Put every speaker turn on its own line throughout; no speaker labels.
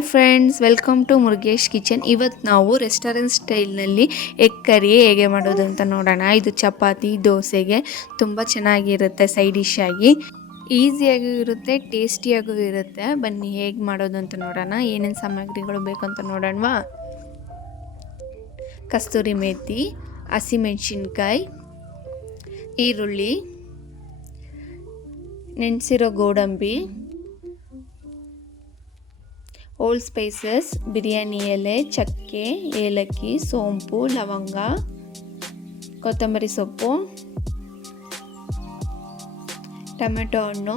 Friends, welcome to Murugesh kitchen. ಇವತ್ತು ನಾವು restaurant ಸ್ಟೈಲ್ನಲ್ಲಿ egg curry ಹೇಗೆ ಮಾಡೋದು ಅಂತ ನೋಡೋಣ. ಇದು ಚಪಾತಿ, ದೋಸೆಗೆ ತುಂಬ ಚೆನ್ನಾಗಿರುತ್ತೆ ಸೈಡ್ ಡಿಶ್ ಆಗಿ. ಈಸಿಯಾಗೂ ಇರುತ್ತೆ, ಟೇಸ್ಟಿಯಾಗೂ ಇರುತ್ತೆ. ಬನ್ನಿ ಹೇಗೆ ಮಾಡೋದು ಅಂತ ನೋಡೋಣ. ಏನೇನು ಸಾಮಗ್ರಿಗಳು ಬೇಕು ಅಂತ ನೋಡೋಣವಾ? ಕಸ್ತೂರಿ ಮೇಥಿ ಹಸಿಮೆಣ್ಸಿನ್ಕಾಯಿ ಈರುಳ್ಳಿ, ನೆನೆಸಿರೋ ಗೋಡಂಬಿ ಓಲ್ಡ್ ಸ್ಪೈಸಸ್ ಬಿರಿಯಾನಿ ಎಲೆ ಚಕ್ಕೆ ಏಲಕ್ಕಿ ಸೋಂಪು ಲವಂಗ ಕೊತ್ತಂಬರಿ ಸೊಪ್ಪು ಟೊಮೆಟೊ ಹಣ್ಣು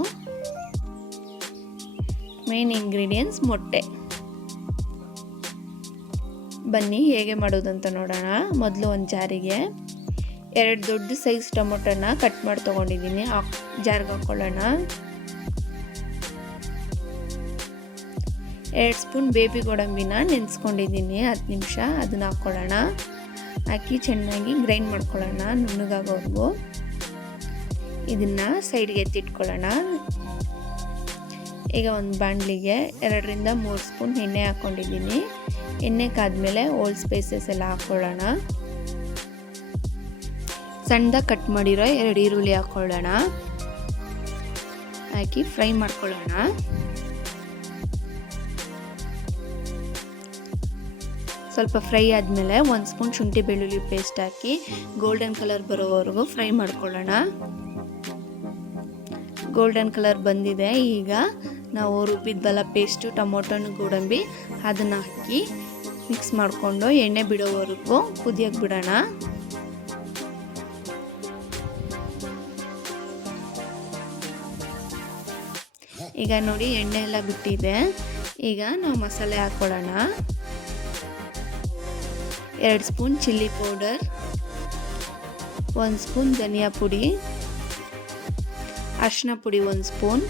ಮೇನ್ ಇಂಗ್ರೀಡಿಯೆಂಟ್ಸ್ ಮೊಟ್ಟೆ. ಬನ್ನಿ, ಹೇಗೆ ಮಾಡೋದಂತ ನೋಡೋಣ. ಮೊದಲು ಒಂದು ಜಾರಿಗೆ ಎರಡು ದೊಡ್ಡ ಸೈಜ್ ಟೊಮೊಟೊನ ಕಟ್ ಮಾಡಿ ತೊಗೊಂಡಿದ್ದೀನಿ. ಜಾರ್ಗೆ ಹಾಕ್ಕೊಳ್ಳೋಣ ಎರಡು ಸ್ಪೂನ್ ಬೇಬಿ ಗೋಡಂಬಿನ ನೆನೆಸ್ಕೊಂಡಿದ್ದೀನಿ. ಹತ್ತು ನಿಮಿಷ ಅದನ್ನ ಹಾಕ್ಕೊಳ್ಳೋಣ ಹಾಕಿ ಚೆನ್ನಾಗಿ ಗ್ರೈಂಡ್ ಮಾಡ್ಕೊಳ್ಳೋಣ ನುಣ್ಣಗಾಗೋವರೆಗೂ. ಇದನ್ನು ಸೈಡ್ಗೆ ಎತ್ತಿಟ್ಕೊಳ್ಳೋಣ. ಈಗ ಒಂದು ಬಾಣಲಿಗೆ ಎರಡರಿಂದ ಮೂರು ಸ್ಪೂನ್ ಎಣ್ಣೆ ಹಾಕ್ಕೊಂಡಿದ್ದೀನಿ. ಎಣ್ಣೆ ಕಾದ್ಮೇಲೆ ಓಲ್ಡ್ ಸ್ಪೈಸಸ್ ಎಲ್ಲ ಹಾಕ್ಕೊಳ್ಳೋಣ. ಸಣ್ಣದಾಗಿ ಕಟ್ ಮಾಡಿರೋ ಎರಡು ಈರುಳ್ಳಿ ಹಾಕ್ಕೊಳ್ಳೋಣ. ಹಾಕಿ ಫ್ರೈ ಮಾಡ್ಕೊಳ್ಳೋಣ. ಸ್ವಲ್ಪ ಫ್ರೈ ಆದಮೇಲೆ ಒಂದು ಸ್ಪೂನ್ ಶುಂಠಿ ಬೆಳ್ಳುಳ್ಳಿ ಪೇಸ್ಟ್ ಹಾಕಿ ಗೋಲ್ಡನ್ ಕಲರ್ ಬರೋವರೆಗೂ ಫ್ರೈ ಮಾಡ್ಕೊಳ್ಳೋಣ. ಗೋಲ್ಡನ್ ಕಲರ್ ಬಂದಿದೆ. ಈಗ ನಾವು ರುಬ್ಬಿದ್ದಲ್ಲ ಪೇಸ್ಟು ಟೊಮೊಟೊನ ಗೋಡಂಬಿ ಅದನ್ನು ಹಾಕಿ ಮಿಕ್ಸ್ ಮಾಡಿಕೊಂಡು ಎಣ್ಣೆ ಬಿಡೋವರೆಗೂ ಕುದಿಯೋಕೆ ಬಿಡೋಣ. ಈಗ ನೋಡಿ ಎಣ್ಣೆ ಎಲ್ಲ ಬಿಟ್ಟಿದೆ. ಈಗ ನಾವು ಮಸಾಲೆ ಹಾಕ್ಕೊಳ್ಳೋಣ ಎರಡು ಸ್ಪೂನ್ ಚಿಲ್ಲಿ ಪೌಡರ್, ಒಂದು ಸ್ಪೂನ್ ಧನಿಯಾ ಪುಡಿ ಅರಿಶಿನ ಪುಡಿ ಒಂದು ಸ್ಪೂನ್,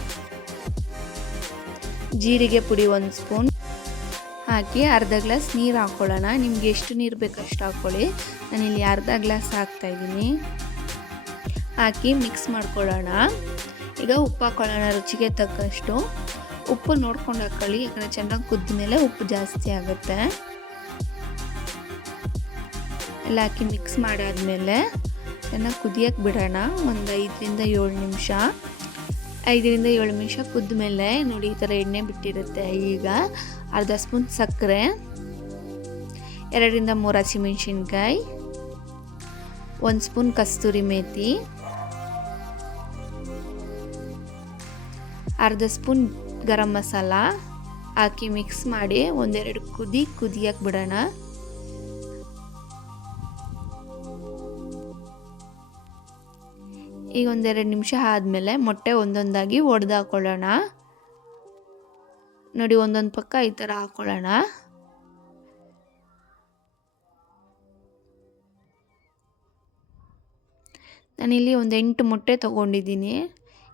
ಜೀರಿಗೆ ಪುಡಿ ಒಂದು ಸ್ಪೂನ್. ಹಾಕಿ ಅರ್ಧ ಗ್ಲಾಸ್ ನೀರು ಹಾಕ್ಕೊಳ್ಳೋಣ ನಿಮ್ಗೆ ಎಷ್ಟು ನೀರು ಬೇಕು ಅಷ್ಟು ಹಾಕ್ಕೊಳ್ಳಿ ನಾನಿಲ್ಲಿ ಅರ್ಧ ಗ್ಲಾಸ್ ಹಾಕ್ತಾಯಿದ್ದೀನಿ ಹಾಕಿ ಮಿಕ್ಸ್ ಮಾಡ್ಕೊಳ್ಳೋಣ. ಈಗ ಉಪ್ಪು ಹಾಕ್ಕೊಳ್ಳೋಣ ರುಚಿಗೆ ತಕ್ಕಷ್ಟು. ಉಪ್ಪು ನೋಡ್ಕೊಂಡು ಹಾಕ್ಕೊಳ್ಳಿ ಯಾಕಂದರೆ ಚೆನ್ನಾಗಿ ಕುದ್ದ ಮೇಲೆ ಉಪ್ಪು ಜಾಸ್ತಿ ಆಗುತ್ತೆ. ಎಲ್ಲ ಹಾಕಿ ಮಿಕ್ಸ್ ಮಾಡಾದ್ಮೇಲೆ ಚೆನ್ನಾಗಿ ಕುದಿಯೋಕೆ ಬಿಡೋಣ. ಒಂದು ಐದರಿಂದ ಏಳು ನಿಮಿಷ. ಐದರಿಂದ ಏಳು ನಿಮಿಷ ಕುದ್ದ ಮೇಲೆ ನೋಡಿ ಈ ಥರ ಎಣ್ಣೆ ಬಿಟ್ಟಿರುತ್ತೆ. ಈಗ ಅರ್ಧ ಸ್ಪೂನ್ ಸಕ್ಕರೆ, ಎರಡರಿಂದ ಮೂರು ಹಸಿಮೆಣ್ಸಿನ್ಕಾಯಿ, ಒಂದು ಸ್ಪೂನ್ ಕಸ್ತೂರಿ ಮೇತಿ, ಅರ್ಧ ಸ್ಪೂನ್ ಗರಂ ಮಸಾಲ ಹಾಕಿ ಮಿಕ್ಸ್ ಮಾಡಿ ಒಂದೆರಡು ಕುದಿ ಕುದಿಯಕ್ಕೆ ಬಿಡೋಣ. ಈಗ ಒಂದೆರಡು ನಿಮಿಷ ಆದಮೇಲೆ ಮೊಟ್ಟೆ ಒಂದೊಂದಾಗಿ ಒಡೆದು ಹಾಕೊಳ್ಳೋಣ. ನೋಡಿ, ಒಂದೊಂದು ಪಕ್ಕ ಈ ಥರ ಹಾಕ್ಕೊಳ್ಳೋಣ ನಾನಿಲ್ಲಿ ಒಂದು ಎಂಟು ಮೊಟ್ಟೆ ತೊಗೊಂಡಿದ್ದೀನಿ.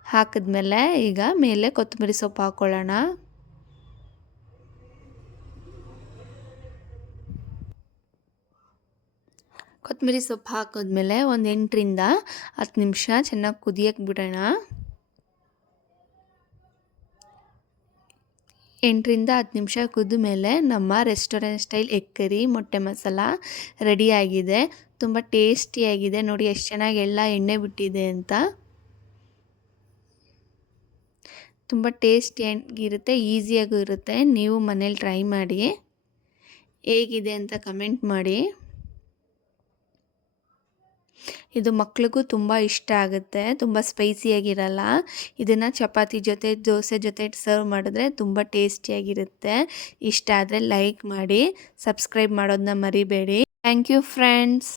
ಹಾಕಿದ್ಮೇಲೆ ಈಗ ಮೇಲೆ ಕೊತ್ತಂಬರಿ ಸೊಪ್ಪು ಹಾಕ್ಕೊಳ್ಳೋಣ ಕೊತ್ತಂಬರಿ ಸೊಪ್ಪು ಹಾಕಿದ್ಮೇಲೆ ಒಂದು ಎಂಟರಿಂದ ಹತ್ತು ನಿಮಿಷ ಚೆನ್ನಾಗಿ ಕುದಿಯಕ್ಕೆ ಬಿಡೋಣ. ಎಂಟರಿಂದ ಹತ್ತು ನಿಮಿಷ ಕುದ್ದ ಮೇಲೆ ನಮ್ಮ ರೆಸ್ಟೋರೆಂಟ್ ಸ್ಟೈಲ್ ಎಗ್ ಕರಿ ಮೊಟ್ಟೆ ಮಸಾಲ ರೆಡಿಯಾಗಿದೆ ತುಂಬ ಟೇಸ್ಟಿಯಾಗಿದೆ ನೋಡಿ ಎಷ್ಟು ಚೆನ್ನಾಗಿ ಎಲ್ಲ ಎಣ್ಣೆ ಬಿಟ್ಟಿದೆ ಅಂತ. ತುಂಬ ಟೇಸ್ಟಿಯಾಗಿರುತ್ತೆ ಈಸಿಯಾಗೂ ಇರುತ್ತೆ. ನೀವು ಮನೇಲಿ ಟ್ರೈ ಮಾಡಿ. ಹೇಗಿದೆ ಅಂತ ಕಮೆಂಟ್ ಮಾಡಿ. ಇದು ಮಕ್ಳಿಗೂ ತುಂಬ ಇಷ್ಟ ಆಗುತ್ತೆ, ತುಂಬ ಸ್ಪೈಸಿಯಾಗಿರಲ್ಲ ಇದನ್ನು ಚಪಾತಿ ಜೊತೆ, ದೋಸೆ ಜೊತೆ ಸರ್ವ್ ಮಾಡಿದ್ರೆ ತುಂಬ ಟೇಸ್ಟಿಯಾಗಿರುತ್ತೆ ಇಷ್ಟ ಆದರೆ ಲೈಕ್ ಮಾಡಿ ಸಬ್ಸ್ಕ್ರೈಬ್ ಮಾಡೋದನ್ನ ಮರಿಬೇಡಿ. Thank you friends